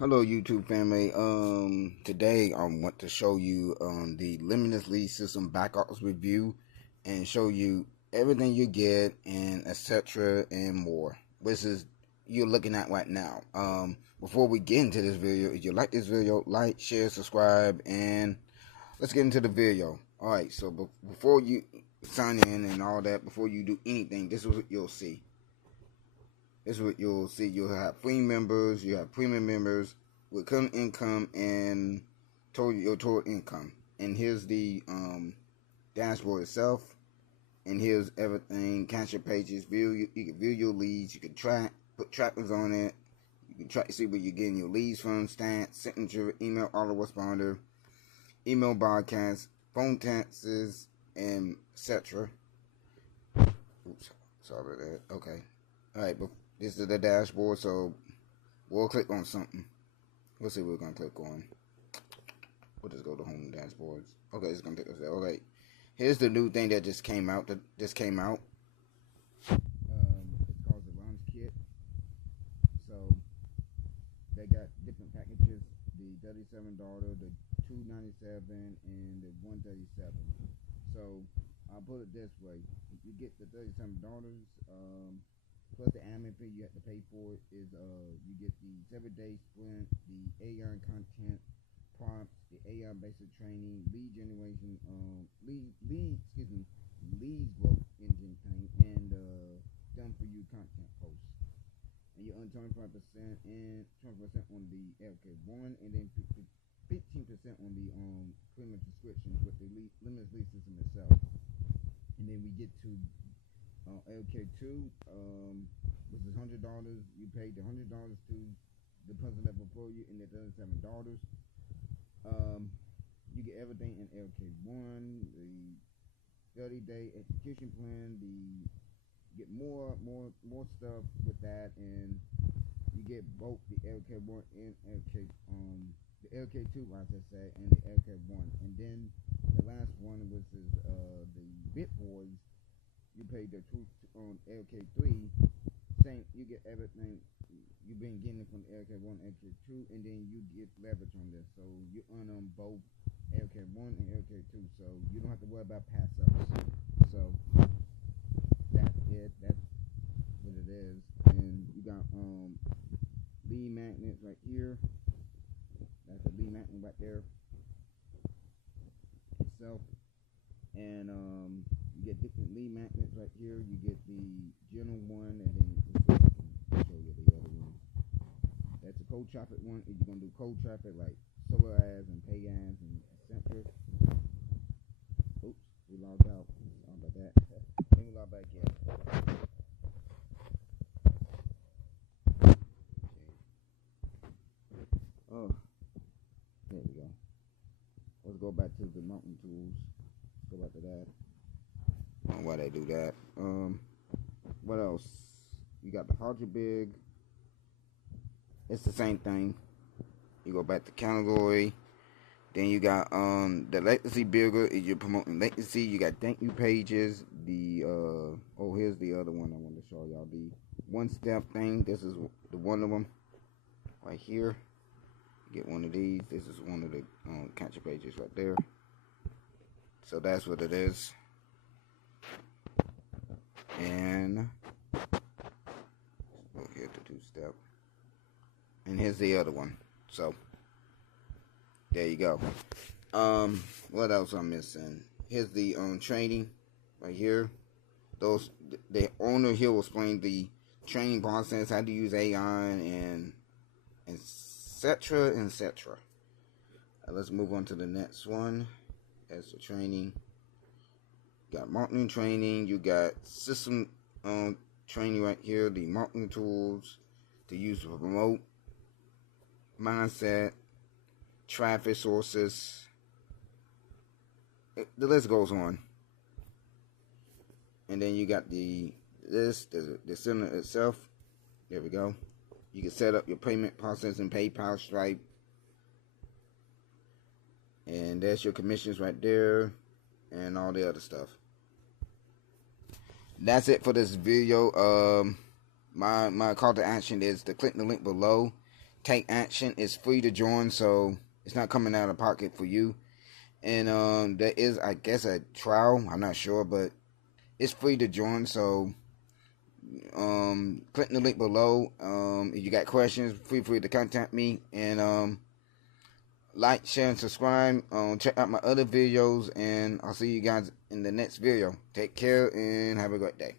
Hello YouTube family. Today I want to show you the Limitless Lead System Backups review and show you everything you get and etc. and more. Which is you're looking at right now. Before we get into this video, if you like this video, like, share, subscribe, and let's get into the video. Alright, so before you sign in and all that, before you do anything, this is what you'll see. This is what you'll see. You'll have free members, you have premium members with current income and your total income. And here's the dashboard itself. And here's everything. Cancel pages. You can view your leads. You can put trackers on it. You can try to see where you're getting your leads from. Stats, signature, email autoresponder, email broadcast, phone taxes, and etc. Oops, sorry about that. Okay. Alright, but this is the dashboard, so we'll click on something. Let's see what we're going to click on. We'll just go to home dashboards. Okay, it's going to take us there. Okay, here's the new thing that just came out. It's called the Runs Kit. So, they got different packages. The $37, the $297, and the $137. So, I'll put it this way. If you get the $37, plus the admin fee you have to pay for it is you get the 7-day sprint, the AI content prompts, the AI basic training, lead generation, lead growth engine thing, and done for you content posts. And you earn 25% and 20% on the LK1, and then 15% on the premium subscriptions with the limitless lead system itself. And then we get to LK2, which is $100. You pay the $100 to the person that will for you, and the $37. You get everything in LK1, the 30-day execution plan. You get more stuff with that, and you get both the LK1 and the LK2, I should say, and the LK1. And then the last one, which is the BitBoys. You pay the on LK3, same. You get everything you've been getting from LK1, LK2, and then you get leverage on this. So you earn on both LK1 and LK2. So you don't have to worry about pass ups. So that's it. That's what it is. And you got lead magnets right here. That's a lead magnet right there itself. And you get different lead magnets right here. You get the general one, and then I'll show you the other one. That's a cold traffic one. If you're gonna do cold traffic like solar ads and pay ads and etc. Oops, we logged out. Sorry about that. Let me log back in. Oh, there we go. Let's go back to the mountain tools. Let's go back to that. I don't know why they do that. What else? You got the Hodger Big. It's the same thing. You go back to category. Then you got the Legacy Builder. If you're promoting Legacy, you got thank you pages. The here's the other one I want to show y'all. The one-step thing. This is the one of them right here. You get one of these. This is one of the capture pages right there. So that's what it is. And go here to two-step. And here's the other one. So there you go. What else I'm missing? Here's the training right here. The owner here will explain the training process, how to use AI, and etc. etc. Let's move on to the next one. That's the training. You got marketing training. You got system training right here. The marketing tools to use to promote, mindset, traffic sources. The list goes on. And then you got the center itself. There we go. You can set up your payment process in PayPal, Stripe. And that's your commissions right there. And all the other stuff. That's it for this video. My call to action is to click the link below take action. It's free to join, so it's not coming out of pocket for you. And there is, I guess, a trial. I'm not sure, but it's free to join. So click the link below. If you got questions, feel free to contact me. And like, share, and subscribe. Check out my other videos, and I'll see you guys in the next video. Take care and have a great day.